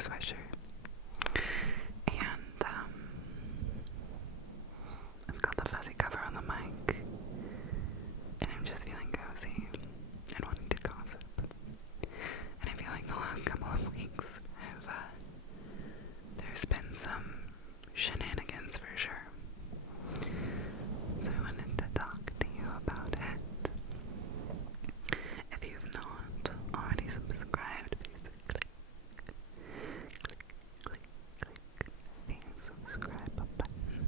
sweatshirt. And I've got the fuzzy cover on the mic, and I'm just feeling cozy and wanting to gossip. And I feel like the last couple of weeks there's been some shenanigans for sure. So I wanted to talk to you about it. If you've not already subscribed, please click the subscribe button.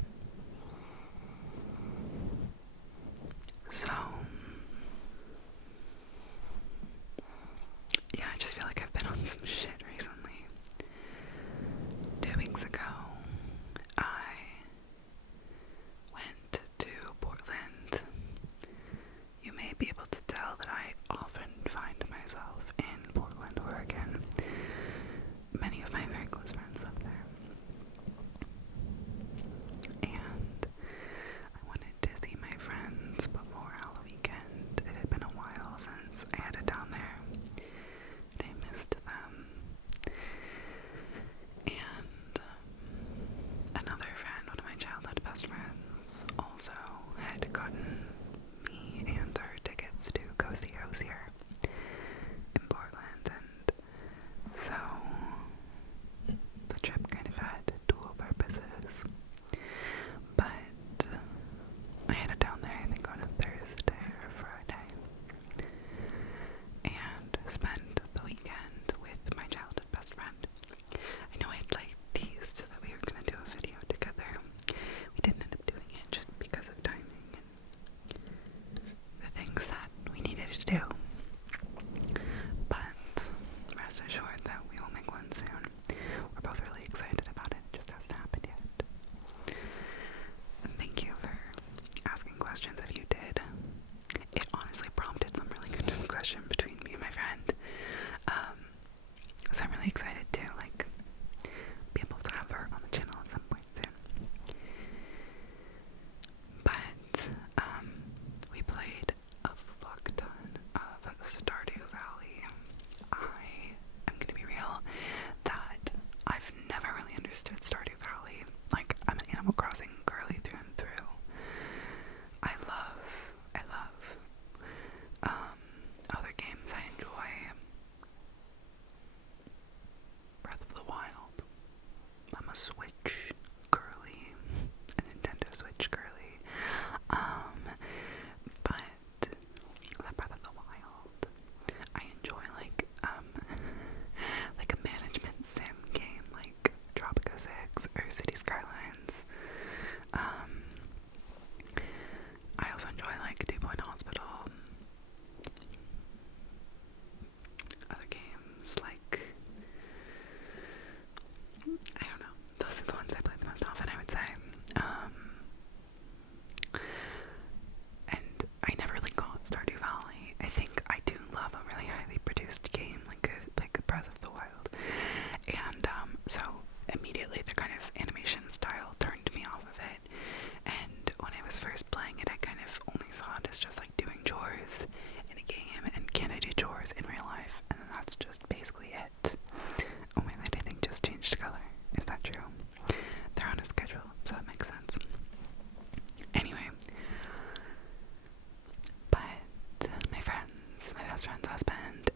So, yeah, I just feel like I've been on some shit recently. 2 weeks ago, I went to Portland. You may be able to tell that I often find myself in Portland, Oregon. Many of my very close friends live there. And I wanted to see my friends before Halloween weekend. It had been a while since I headed down there, and I missed them. And another friend, one of my childhood best friends, also had gotten me and her tickets to go see Hosier in Portland, and so the trip kind of had dual purposes. But I headed down there, I think on a Thursday or Friday, and spent the weekend with my childhood best friend. I know I'd teased that we were going to do a video together. We didn't end up doing it just because of timing and the things that we needed to do. But rest assured that we will make one soon. We're both really excited about it. It just hasn't happened yet. And thank you for asking questions if you did. It honestly prompted some really good discussion between me and my friend. So I'm really excited to be able to have her on the channel at some point soon. But we played a fuck ton of Stardew Valley. I am gonna be real that I've never really understood Stardew Valley. I'm an Animal Crossing girly through and through. I love other games I enjoy. Breath of the Wild. I'm a Switch girly, a Nintendo Switch girly. But the Breath of the Wild, I enjoy a management sim game like Tropico 6 or City Skylines. I also enjoy 2 Point Hospital. Other games I don't know. Those are the ones I play the most often, I would say. And I never really got Stardew Valley. I think I do love a really highly produced game like a Breath of the Wild. And so immediately the kind of animation style turned me off of it. And when I was first playing it, I kind of only saw it as just doing chores in a game, and can I do chores in real life? And then that's just basically it. Oh, my light I think just changed color. Is that true? They're on a schedule, so that makes sense. Anyway, but my best friend's husband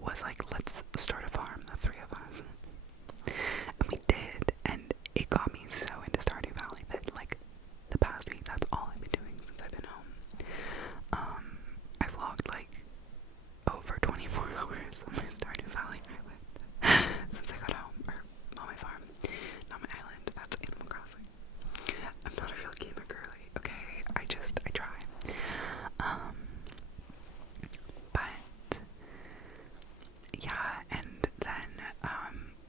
was let's start a farm, the 3 of us. And we did, and it got me so into Stardew Valley that the past week, that's all I've been doing since I've been home. I've logged over 24 hours on my Stardew Valley island since I got home, or on my farm, not my island. That's Animal Crossing. I'm not a real gamer girly, okay? I try. But yeah, and then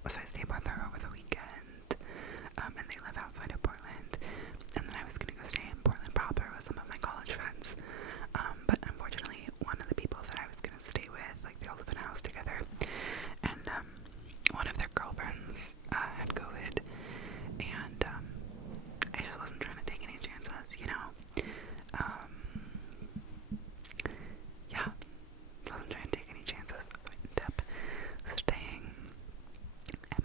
so I stayed with her over the weekend, and they live outside of Portland, and then I was gonna go stay in Portland proper with some of my college friends, but unfortunately one of the people that I was gonna stay with, they all live in a house together, and one of their girlfriends had COVID, and I just wasn't trying to take any chances, yeah, wasn't trying to take any chances, so I ended up staying at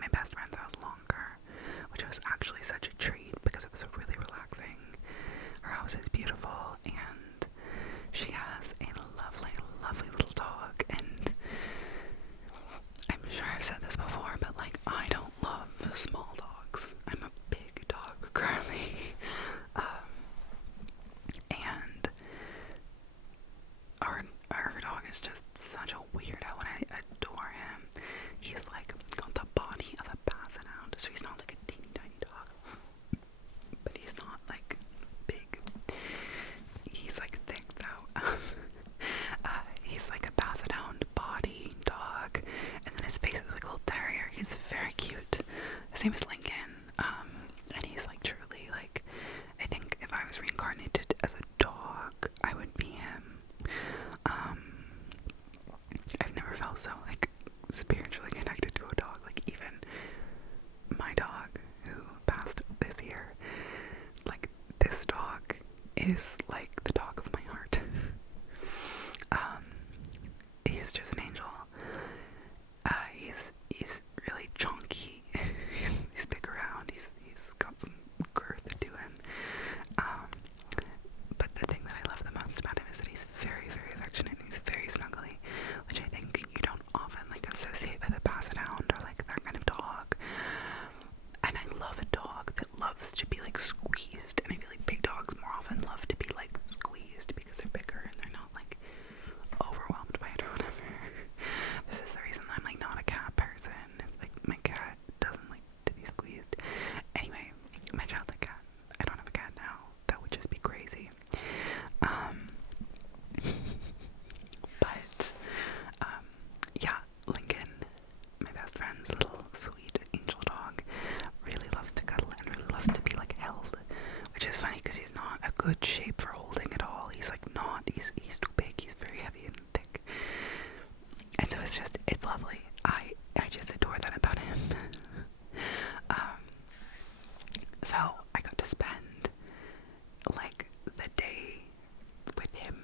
his name is Lincoln. And he's like truly like, I think if I was reincarnated as a dog, I would be him. I've never felt so like spiritually connected to a dog. Like even my dog who passed this year, like this dog is like the dog of my heart. He's just an angel. He's really chunky. he's big around. He's got some girth to him. But the thing that I love the most about him is that he's very, very affectionate and he's very snuggly, which I think you don't often like associate with a basset hound or like that kind of dog. And I love a dog that loves to be like squeezed, and I feel like big dogs more often love to be like squeezed because they're bigger and they're not like overwhelmed by it or whatever. This is the reason I'm like not a cat person. It's like my cat doesn't like to be squeezed. Anyway, my child's a cat. I don't have a cat now. That would just be crazy. But yeah, Lincoln, my best friend's little sweet angel dog, really loves to cuddle and really loves to be like held, which is funny because he's not a good shape for holding at all. He's like not, he's too big, he's very heavy and thick, and so it's lovely. I just adore that about him. So I got to spend like the day with him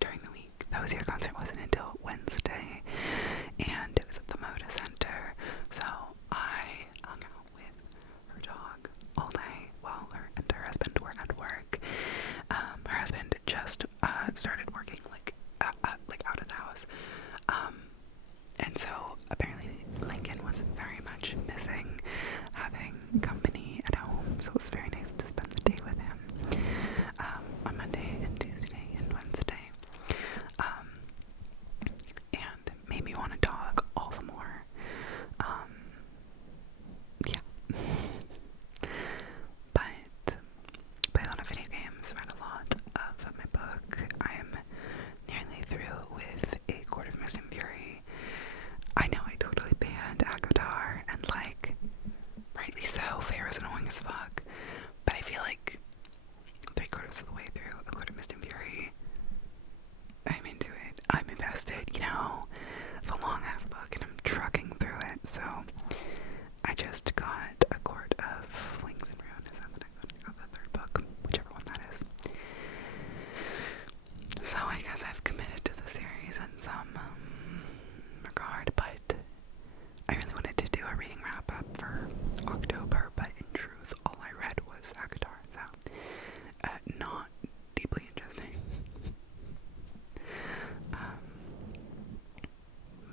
during the week. The Hosier concert wasn't until Wednesday, and it was at the Moda Center, so I hung out with her dog all day while her and her husband were at work. Her husband just started working like out of the house, and so apparently Lincoln was very much missing having company at home, so it was very nice to spend the day with him on Monday and Tuesday and Wednesday, and made me want a dog all the more. Yeah. But played a lot of video games, read a lot of my book. I am nearly through with A Court of Mist and Fury. I know I totally banned Akatar, and like, rightly so, Feyre's annoying as fuck, but I feel like 3/4 of the way through A Court of Mist and Fury, I'm into it, I'm invested, you know, it's a long ass book and I'm trucking through it, so I just got A Court of Wings and Ruin, is that the next one? I got the third book, whichever one that is. So I guess I've committed to the series in some regard, but I really wanted to do a reading wrap up for October, but in truth all I read was Akatar, so not deeply interesting.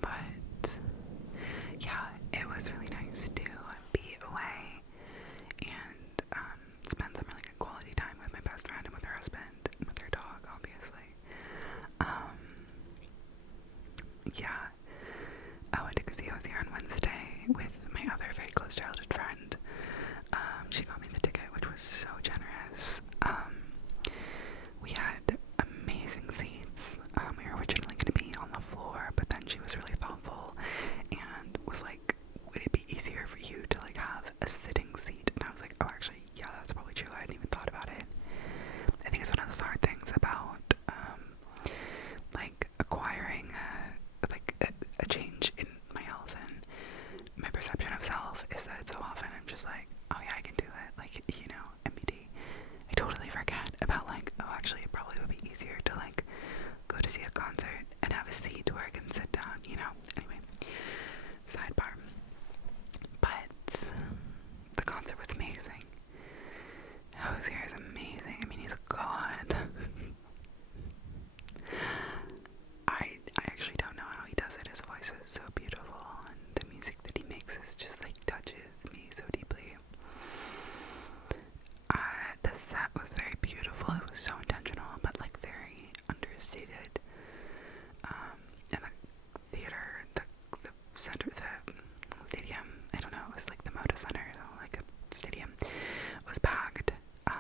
But yeah, it was really nice to be away and spend some really good quality time with my best friend and with her husband and with her dog, obviously. Yeah, I went to go see Hosier on Wednesday with my other very close childhood friend. She got me the ticket, which was so generous. We had amazing seats. We were originally going to be on the floor, but then she was really thoughtful and was like, would it be easier for you to like have a sitting seat? And I was like, oh, actually, yeah, that's probably true. I hadn't even thought about it. I think it's one of those hard things about like acquiring a change in my health and my perception of self, is that so often I'm just like, oh yeah, I can do it, like, you know, MBD. I totally forget about like, oh, actually it probably would be easier to like go to see a concert and have a seat where I can sit down, you know. Anyway, sidebar. But the concert was amazing. Hosier is amazing. I mean, he's a god. I actually don't know how he does it. His voice is so beautiful, and the music that he makes is just like touches me so deeply. The set was very beautiful. It was so intentional, but like very understated. And the theater, the center, the stadium, I don't know, it was like the Moda Center, so like a stadium, was packed. And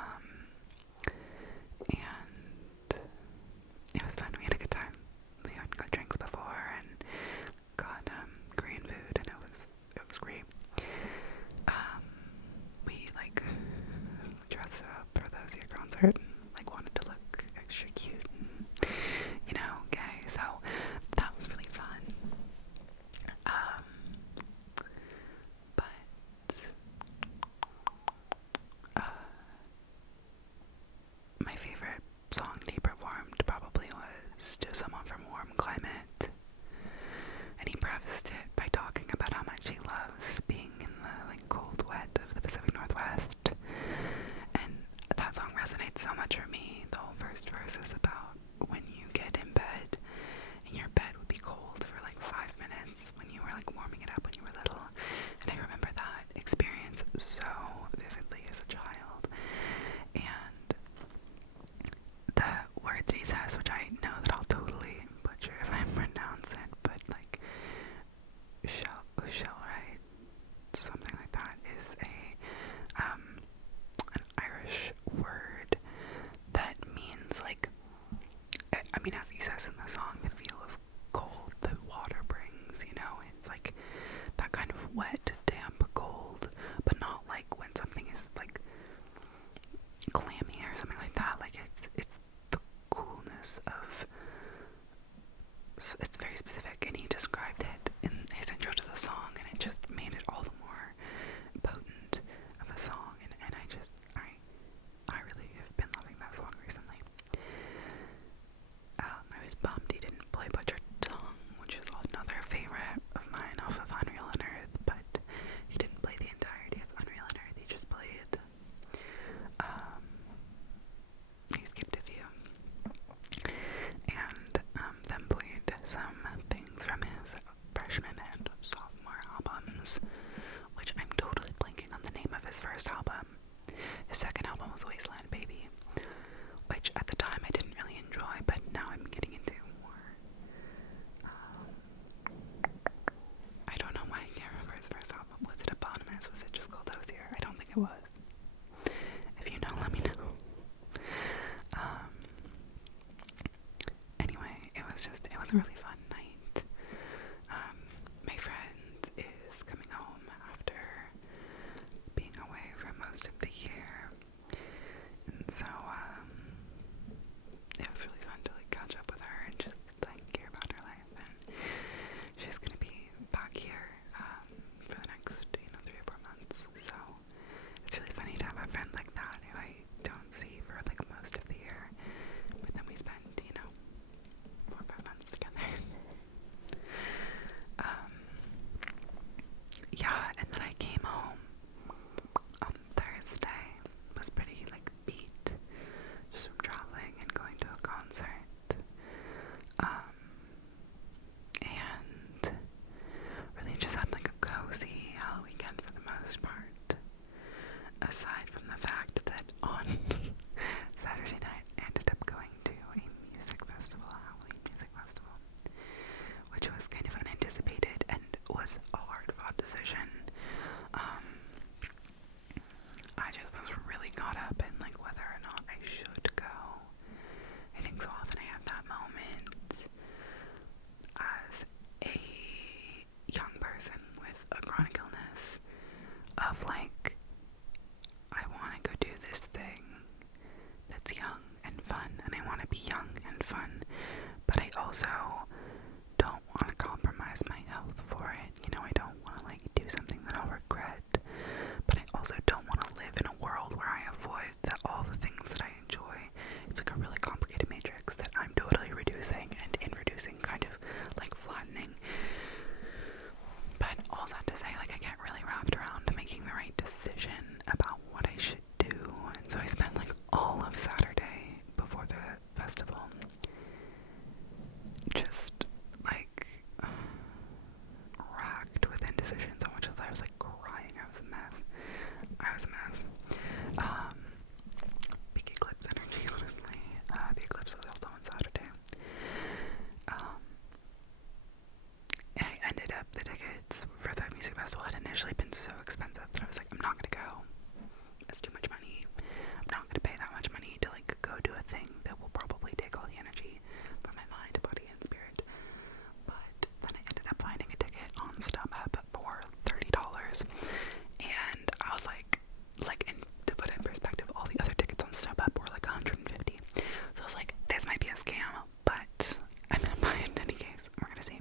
it was fun. We had a good time. We got drinks before and got Korean food, and it was great. most part, aside from the fact that on Saturday night I ended up going to a music festival, a Halloween music festival, which was kind of unanticipated and was a hard-fought decision. I just was really caught up in like whether or not I should go. I think so often I have that moment as a young person with a chronic illness of like, I want to go do this thing that's young and fun, and I want to be young and fun, but I also don't want to compromise my health for it. You know, I don't want to like do something that I'll regret, but I also don't want to live in a world where I avoid all the things that I enjoy. It's like a really complicated matrix that I'm totally reducing, and in reducing kind of like flattening. But all that to say, like, I get really wrapped around making the right decision about what I should do, and so I spent like all of Saturday before the festival just like racked with indecision, so much that I was like crying. I was a mess. Big eclipse energy, honestly. The eclipse was also on Saturday. And I ended up, the tickets for the music festival had initially been so expensive that I was like, I'm not gonna go. It's too much money. I'm not gonna pay that much money to like go do a thing that will probably take all the energy from my mind, body, and spirit. But then I ended up finding a ticket on StubHub for $30, and I was like, and to put it in perspective, all the other tickets on StubHub were like $150. So I was like, this might be a scam, but I'm gonna buy it in any case. We're gonna see.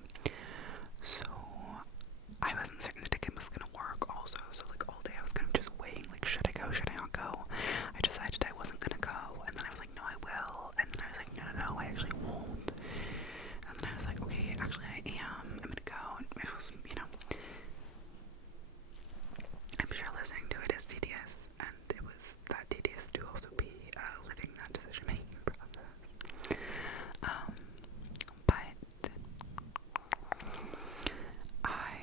So I wasn't certain the ticket was gonna work also, so like all day I was kind of just weighing, like, should I go, should I not go? I decided I wasn't gonna go, and then I was like, no, I will, and then I was like, no, I actually won't, and then I was like, okay, actually I am, I'm gonna go, and it was, you know, I'm sure listening to it is tedious, and it was that tedious to also be living that decision-making process. But I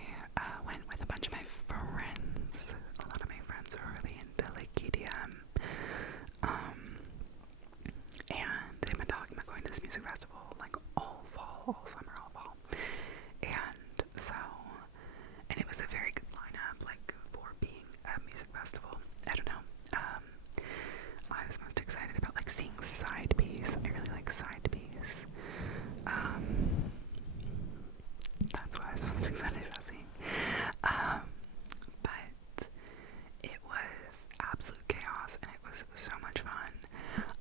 went with a bunch of my friends. A lot of my friends are really into like EDM. And they've been talking about going to this music festival like all fall, all summer, all fall. And so, and it was a very good lineup, like for being a music festival. I don't know. I was most excited about like seeing Side Piece. I really like Side Piece. That's what I was most excited about seeing. But it was absolute chaos, and it was so much fun.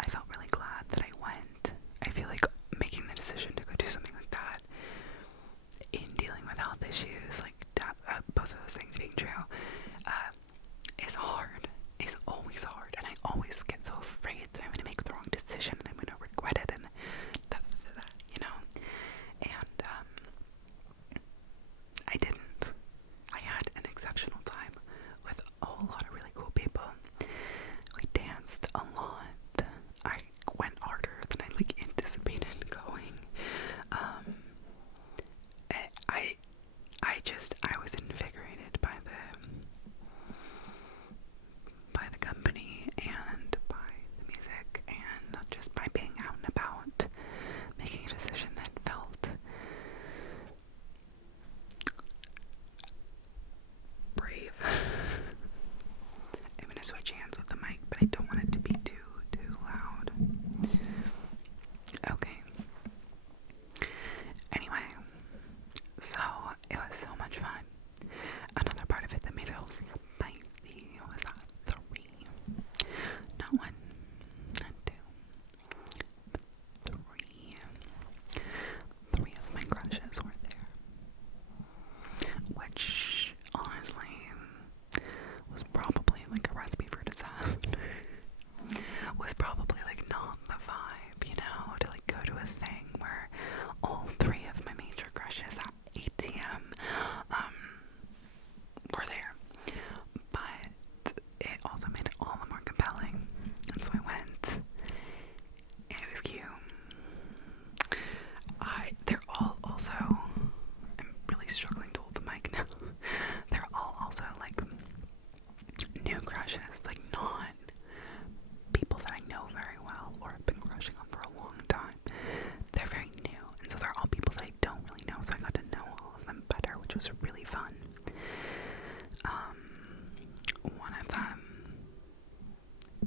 I felt really glad that I went. I feel like making the decision to go do something like that in dealing with health issues, like both of those things being true, is hard. It's always hard, and I always get so afraid that I'm going to make the wrong decision and I'm going to regret it, and you know. And I didn't. I had an exceptional time with a whole lot of really cool people. We danced a lot. I went harder than I like anticipated going. I was invigorated by the company and by the music, and just by being out and about, making a decision that felt brave. I'm gonna switch hands with the mic, but I don't want it to be too loud. Okay. Anyway, so it was so much fun. Another part of it that made it all spicy was that 3, not 1, not 2, but 3 of my crushes were there, which honestly was probably like a recipe for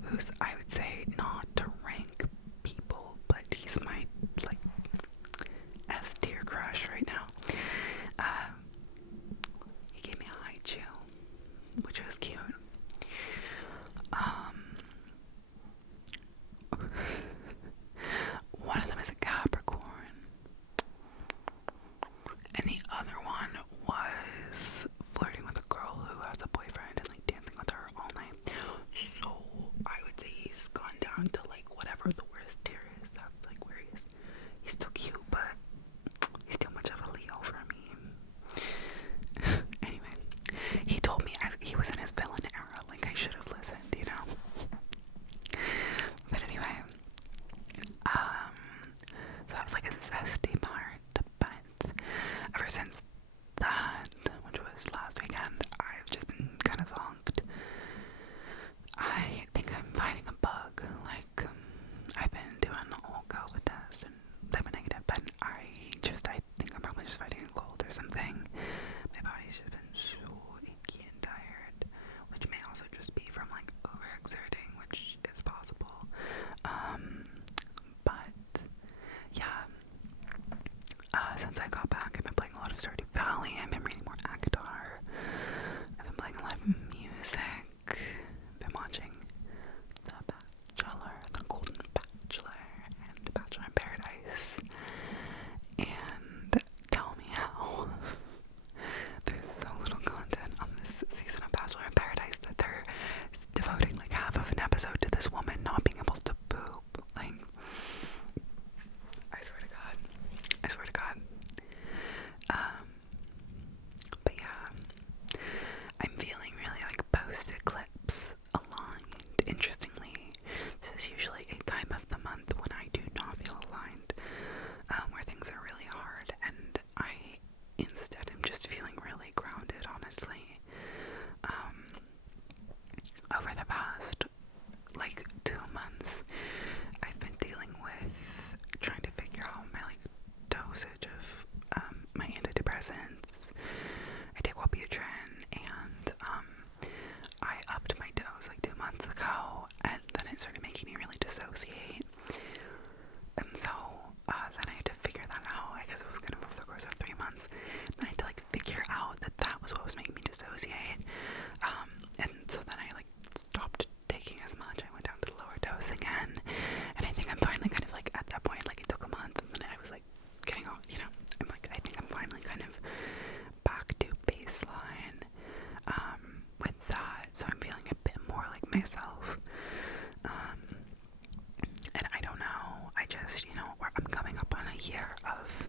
who's, I would say, not to rank people, but he's my, like, S tier crush right now. He gave me a high chew, which was cute. One of them is a Capricorn, and the other one was flirting with a girl who has a boyfriend and like dancing with her all night. So I would say he's gone down to like whatever the worst tier is. That's like where he is. He's still cute, but he's too much of a Leo for me. Anyway, he told me he was in his villain era. Like I should have listened, you know. But anyway, so that was like a zesty part. But ever since that, which was last weekend, I've just been kind of zonked. I think I'm fighting a bug. Like, I've been doing the whole COVID test and they were negative, but I think I'm probably just fighting a cold or something. My body's just been so achy and tired, which may also just be from like overexerting, which is possible. But yeah, since I got back, I've been playing a lot of Stardew Valley. I've been reading more Akatar. I've been playing a lot of music. Been watching The Bachelor, The Golden Bachelor, and Bachelor in Paradise. And tell me how there's so little content on this season of Bachelor in Paradise that they're devoting like half of an episode to this woman not being able to poop. Like, I swear to God. I swear to God. But yeah, I'm feeling really like post-eclipse aligned. Interestingly, this is usually a time of the month when I do not feel aligned, where things are really hard, and I instead am just feeling really grounded, honestly. Over the past like 2 months, I've been dealing with trying to figure out my like dosage of my antidepressants. I take Wellbutrin, and I upped my dose like 2 months ago, and then it started making me really dissociate. And so then I had to figure that out. I guess it was kind of over the course of 3 months. Then I had to like figure out that was what was making me dissociate. And so then I like stopped taking as much. I went down to the lower dose again, and I think I'm finally kind of like at that point. Like it took a month, and then I was like getting off. You know, I'm like I think I'm finally kind of back to baseline with that. So I'm feeling a bit more like myself. And I don't know. I just I'm coming up on a year of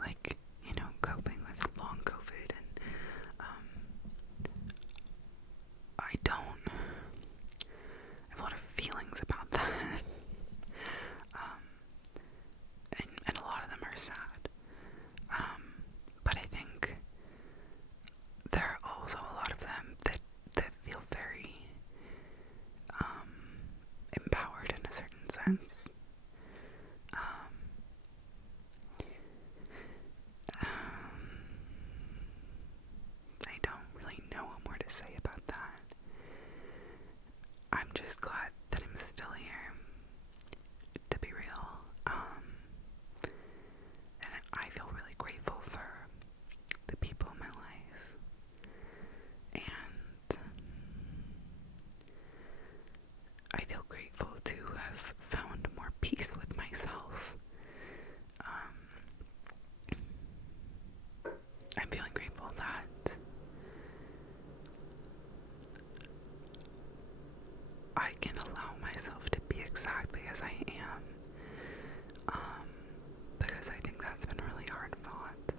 like coping with long COVID, and I have a lot of feelings about that. And a lot of them are sad. But I think there are also a lot of them that feel very empowered in a certain sense. I don't really know what more to say about that. I'm just glad that I'm still here, to be real. And I feel really grateful for the people in my life. And I feel grateful to have found more peace with myself. I'm feeling grateful that I can allow myself to be exactly as I am, because I think that's been really hard fought.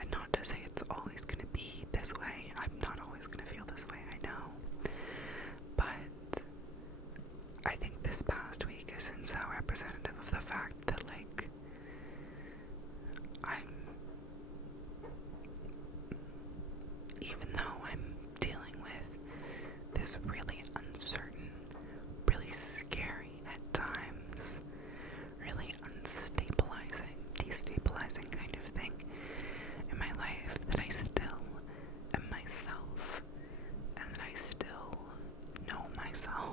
And not to say it's always going to be this way. I'm not always going to feel this way, I know. But I think this past week has been so representative of the fact that, like, even though I'm dealing with this really uncertain, really scary at times, really destabilizing kind of thing in my life, that I still am myself, and that I still know myself.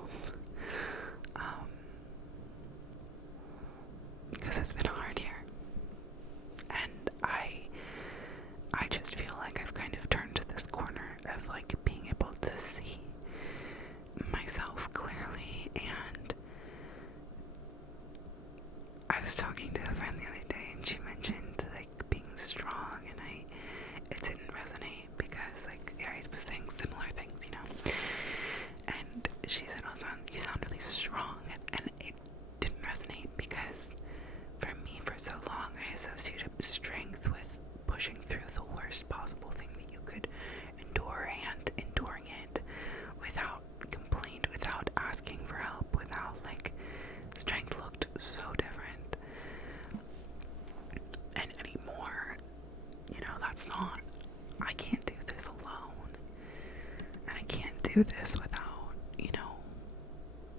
do this without, you know,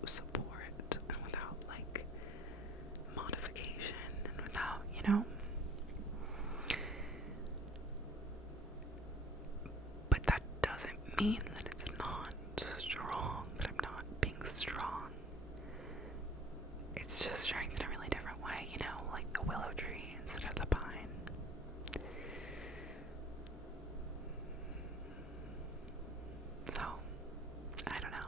support and without like modification and without, you know. But that doesn't mean that it's not strong, that I'm not being strong. It's just strength in a really different way, you know, like the willow tree instead of the pine. So, I don't know.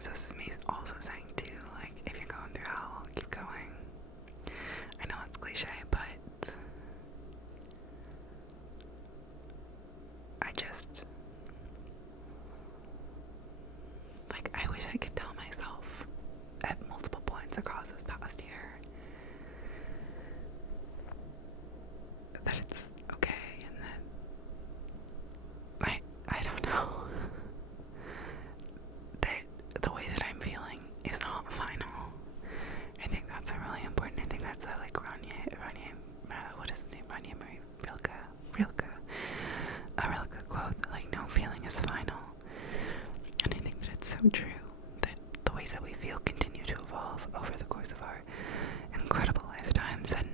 So this is me also saying too, like, if you're going through hell, keep going. I know it's cliche, but I just, like, I wish I could tell myself at multiple points across this past year that it's okay and that I don't know, that the way that I'm feeling is not final. I think that's a really important, I think that's a, like, what is his name? Rania Marie a Rilke quote that, like, no feeling is final. And I think that it's so true that the ways that we feel continue to evolve over the course of our incredible lifetimes, and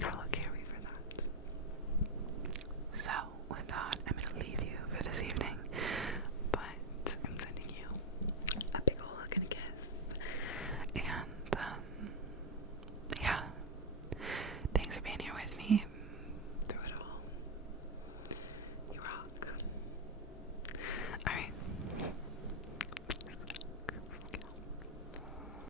how lucky are we for that. So, with that, I'm going to leave you for this evening.